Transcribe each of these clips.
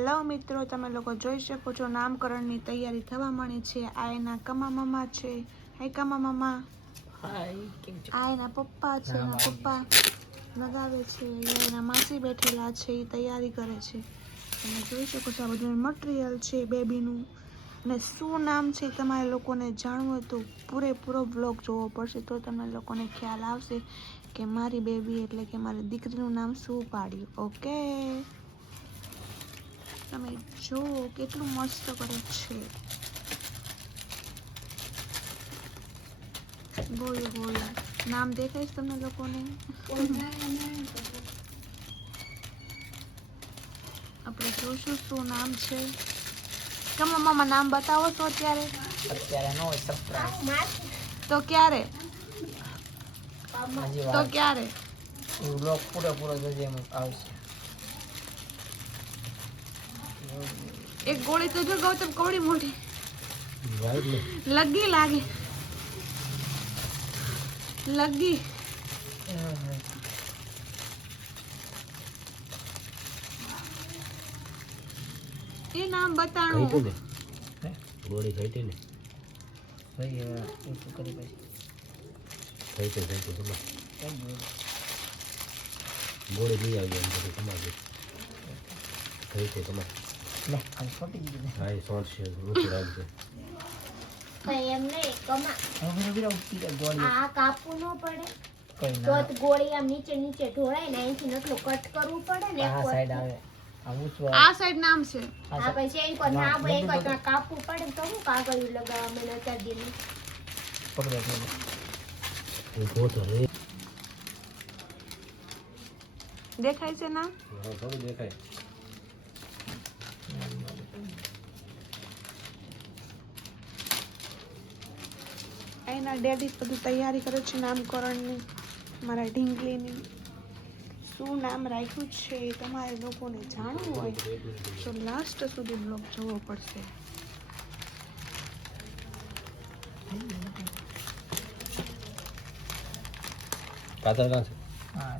Hello મિત્રો, તમે લોકો જોઈ શકો છો નામકરણની તૈયારી થવા માંડી છે. આ એના કમા મામા છે. હાય કમા મામા. આ એના પપ્પા છે. એના પપ્પા લગાવે છે. એના માસી બેઠેલા છે, એ તૈયારી કરે છે. તમે જોઈ શકો છો આ બધું મટીરિયલ છે બેબીનું. અને શું નામ છે તમારે લોકોને જાણવું હોય તો પૂરેપૂરો બ્લોગ જોવો પડશે, તો તમને લોકોને ખ્યાલ આવશે કે મારી બેબી એટલે કે મારી દીકરીનું નામ શું પાડ્યું. ઓકે, તમે જો કેટલું મસ્ત કરે છે. બોલો બોલો, નામ દેખાઈશ તમને લોકોને. આપણે જોશું શું નામ છે. કમા મામા નામ બતાવો તો અત્યારે નો સરપ્રાઈઝ. તો ક્યારે તો ક્યારે બ્લોગ પૂરો જોજે, એમ આવશે. એક ગોળી તો જો ગૌતમ, કવડી મોટી લગી લાગે લગી. એ નામ બતાણું ગોળી ખાઈ ને ભાઈ શું કરી પછી થઈ ગોળી લઈ આવી એમ બધું તમારે થઈ છે તમારે. આ છોટી દીધી હા, એ શોર્ટ છે, રૂચી રાખજે. એમ નહીં કમા ગોળી આ કાપવું ન પડે કઈ તો ના. ગોળી આમ નીચે ઢોળાય ને અહીંથી નટલું કટ કરવું પડે ને આ સાઈડ આવે, આ ઊંચું આ સાઈડ નામ છે. આ પછી એક વાર ના બે એક વાર કાપવું પડે ને તો હું કાગળ લગાવવા મને અત્યારે દીધું. પકડો ઊભો તો રે. દેખાય છે નામ? હા, થોડું દેખાય. એના ડેડી બધું તૈયારી કરે છે નામકરણની. મારા ઢીંગલીની શું નામ રાખ્યું છે એ તમારે લોકોને જાણવું હોય તો લાસ્ટ સુધી બ્લોગ જોવો પડશે. કાતર કાં છે? હા.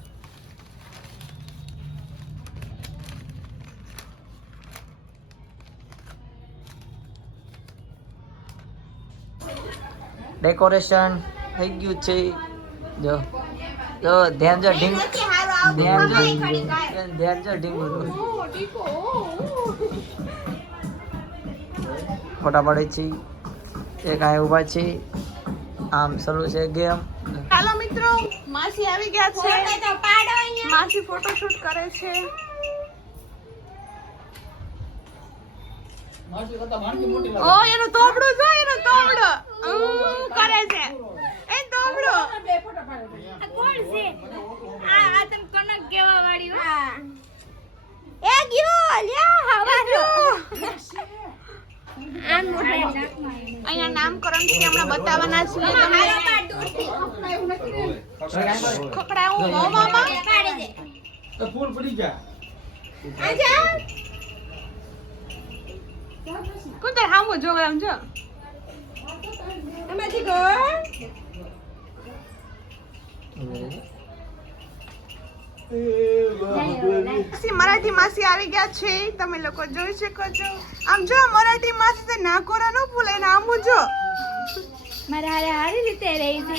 ડેકોરેશન થઈ ગયું છે. જો જો ધ્યાન જો ઢીંગ, ધ્યાન જો ઢીંગ. ફોટા પાડે છે. એક આ ઉભા છે. આમ શરૂ છે ગેમ. ચાલો મિત્રો, માસી આવી ગયા છે. માસી ફોટોશૂટ કરે છે. ઓ એનો તોબડો જો, એનો તોબડો કરે છે. એ તોબડો આ કોણ છે? આ તમ કનક કેવા વાળી હા એ ગયો લ્યા હવા આ મોટા અહીંયા નામકરણ છે, હમણાં બતાવવાના છીએ તમને. ખકડાવું હો મામા. કાઢી દે તો ફૂલ પડી ગયા. આજા કુતર હામો જોવે આમ જો. આમાંથી ગો મરાઠી માસી આવી ગયા છે, તમે લોકો જોઈ શકો છો. આમ જો મરાઠી માસી તો નાકોરા નો ભૂલે ને આમ જો. મારા હારે હારી રીતે રહી છે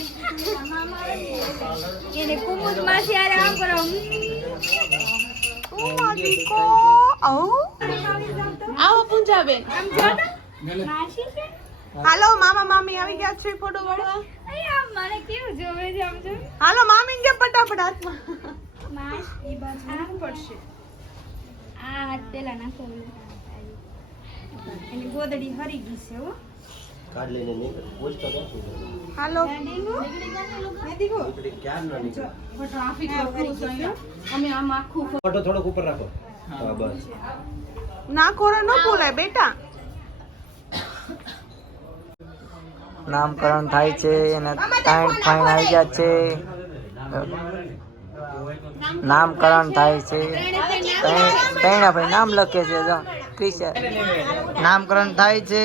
એને કુમુદ માસી હારે આમ કરો ઓ મારી કો આવો પૂંજાબેન. આમ જો માસી છે હાલો મામા મામી આવી ગયા છે ફોટો પાડવા. અయ్యા મને કેવું જોવે છે આમ જો હાલો મામી જે ફટાફટ હાથમાં. માસ ઈ બાજુ આમ પડશે આ હાથ પેલા નાખો એની ગોદડી હરી ગઈ છે હો કાર્ડ લઈને નહીં પોસ્ટ કરે. હાલો ફોટો થોડોક ઉપર રાખો. હા, બસ. નાકોરા નો ભૂલાય બેટા. નામકરણ થાય છે અને ટાઈમ ફાઈન આવી ગયા છે. નામકરણ થાય છે. ત્રણે ભાઈ નામ લખે છે. જો ક્રિશ્ચન નામકરણ થાય છે.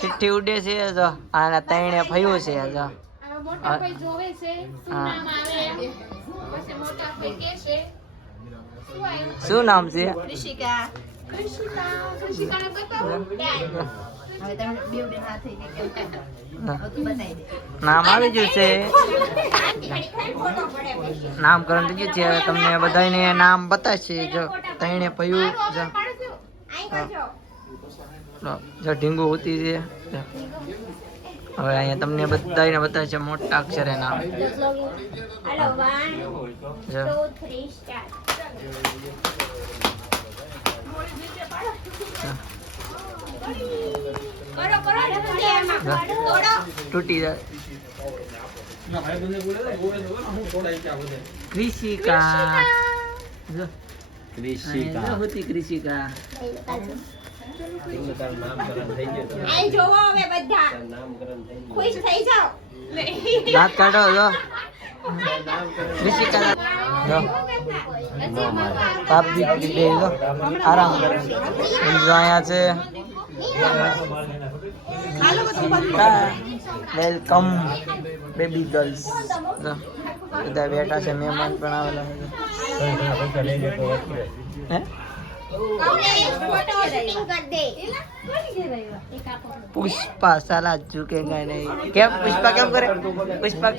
ચિઠ્ઠી ઉડે છે. જો આના ત્રણે ફયું છે. જો મોટા ભાઈ જોવે છે શું નામ આવે એમ. પછી મોટા ભાઈ કહે છે શું નામ છે? ઋષિકા. નામ આવી ગયું છે, નામકરણ થઈ ગયું છે. હવે તમને બધાને નામ બતાવશે. જો તઈને પયું જો જો ઢીંગુ હોતી છે. હવે અહીંયા તમને બધાને બતાવશે મોટા અક્ષરે નામ. હાલો 1 જો 2 3 સ્ટાર્ટ. કરો કરો એમાં તોડો. તૂટી જાય. ક્રિશિકા જો ક્રિશિકા. જો હોતી ક્રિશિકા. એટલે તારું નામકરણ થઈ ગયું તો આ જોવો હવે બધા તારું નામકરણ થઈ ગયું. ખુશ થઈ જાઓ. દાંત કાઢો જો નામકરણ ક્રિશિકા જો પાપ દીકરી બે જો આરામ કરે. જો અહીંયા છે વેલકમ બેબી ગર્લ્સ. જો બધા બેઠા છે, મહેમાન પણ આવેલા છે. પૈસા લઈ લે તો વધશે. હે ફોટો શૂટિંગ કર દે. પુષ્પા સાલા ઝુકેગા નહીં. કેમ પુષ્પા કેમ કરે? પુષ્પા